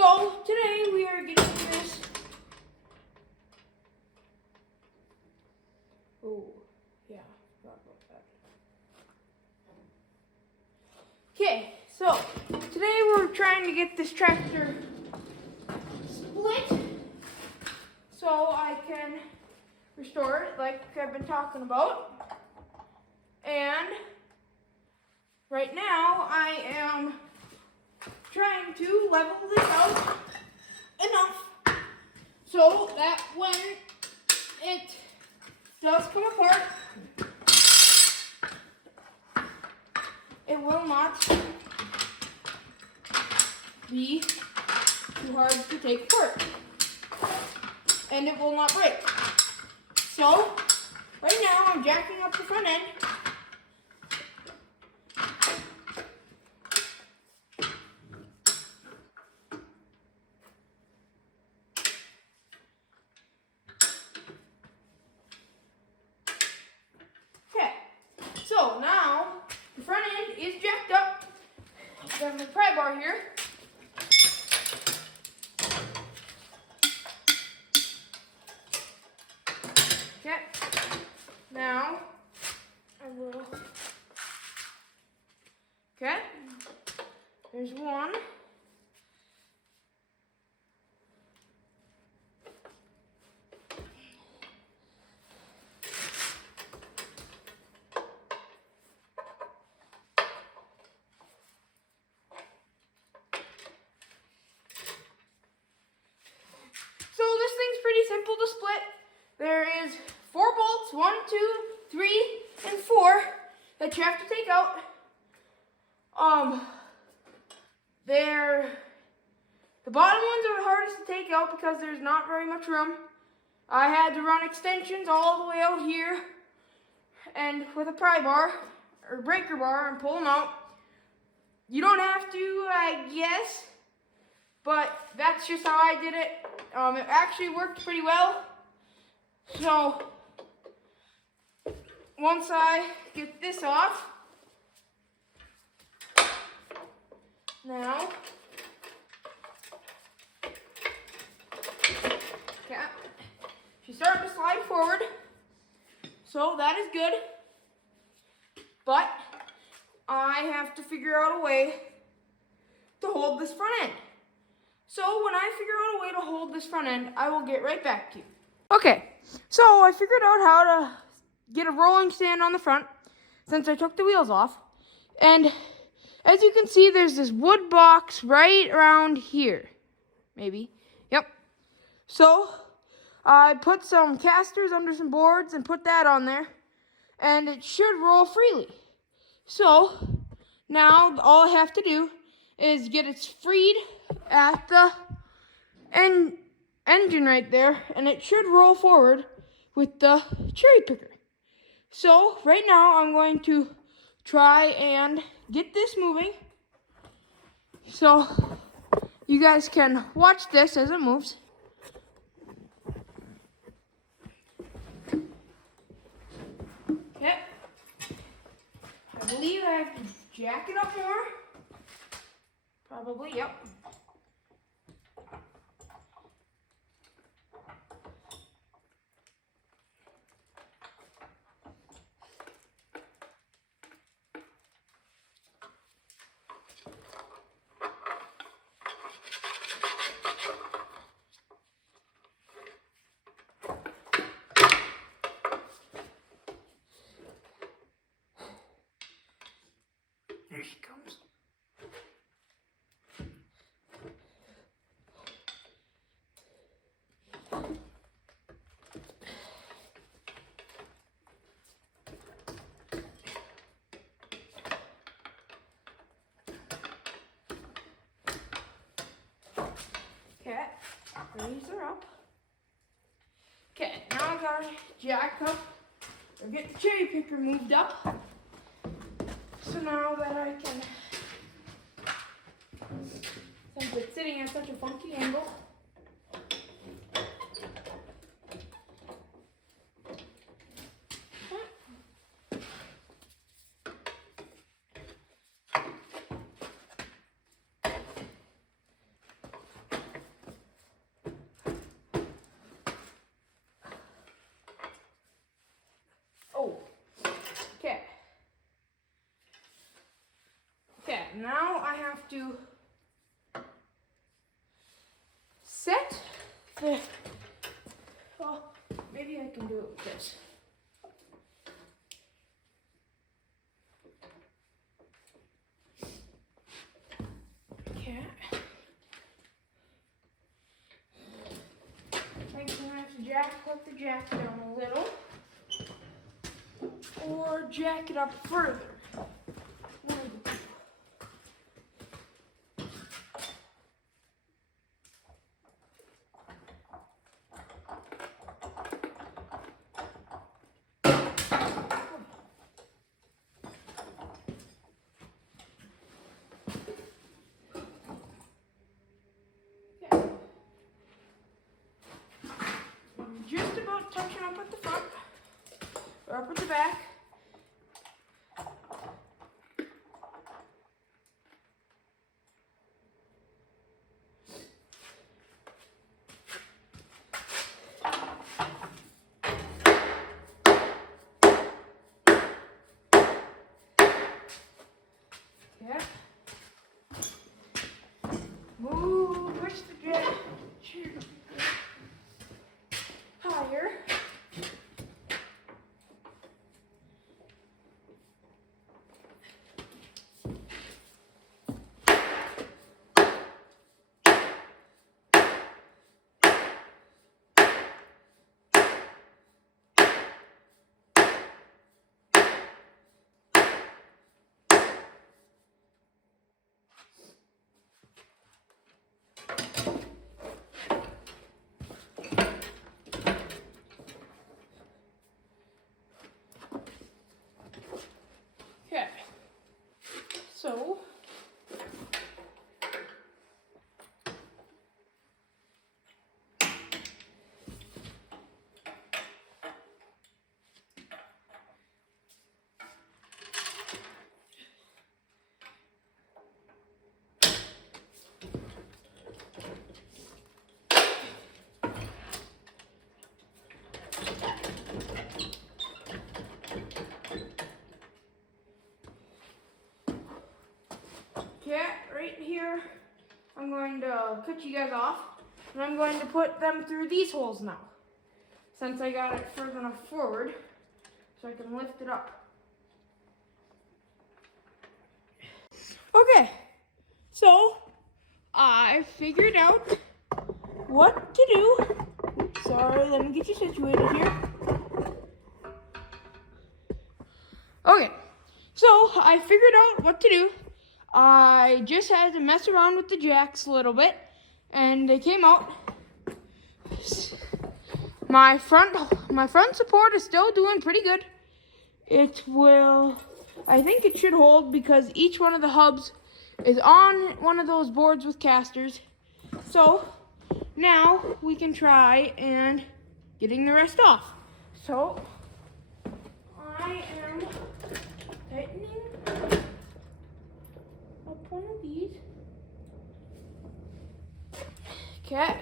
So today we are getting this. Oh, yeah, forgot about that. Okay, so today we're trying to get this tractor split so I can restore it like I've been talking about. And right now I am trying to level this out enough so that when it does come apart, it will not be too hard to take apart, and it will not break. So right now I'm jacking up the front end. Okay, so now the front end is jacked up. I have my pry bar here. Okay, now I will. Okay, there's one. So this thing's pretty simple to split. There is 4 bolts, 1, 2, 3, and 4 that you have to take out. The bottom ones are the hardest to take out because there's not very much room. I had to run extensions all the way out here and with a pry bar or breaker bar and pull them out. You don't have to, I guess, but that's just how I did it. It actually worked pretty well. So once I get this off, now, okay, she's starting to slide forward, so that is good, but I have to figure out a way to hold this front end. So when I figure out a way to hold this front end, I will get right back to you. Okay, so I figured out how to get a rolling stand on the front since I took the wheels off. And as you can see, there's this wood box right around here. Maybe. Yep. So I put some casters under some boards and put that on there. And it should roll freely. So now all I have to do is get it freed at the engine right there, and it should roll forward with the cherry picker. So right now I'm going to try and get this moving so you guys can watch this as it moves. Okay, I believe I have to jack it up more. Probably, yep. There she comes. Okay, raise her up. Okay, now I gotta jack up or get the cherry picker moved up. So now that I can, since it's sitting at such a funky angle, now I have to set the, well, maybe I can do it with this. Okay. I'm gonna have to put the jack down a little, or jack it up further. One of the two. Just about touching up at the front, or up at the back. Yeah. Push the chair higher. Okay, so right here, I'm going to cut you guys off, and I'm going to put them through these holes now, since I got it further enough forward, so I can lift it up. Okay, so I figured out what to do. Oops, sorry, let me get you situated here. Okay, so I figured out what to do. I just had to mess around with the jacks a little bit, and they came out. My front support is still doing pretty good. I think it should hold because each one of the hubs is on one of those boards with casters. So now we can try and getting the rest off. So I am tightening up one of these. Okay.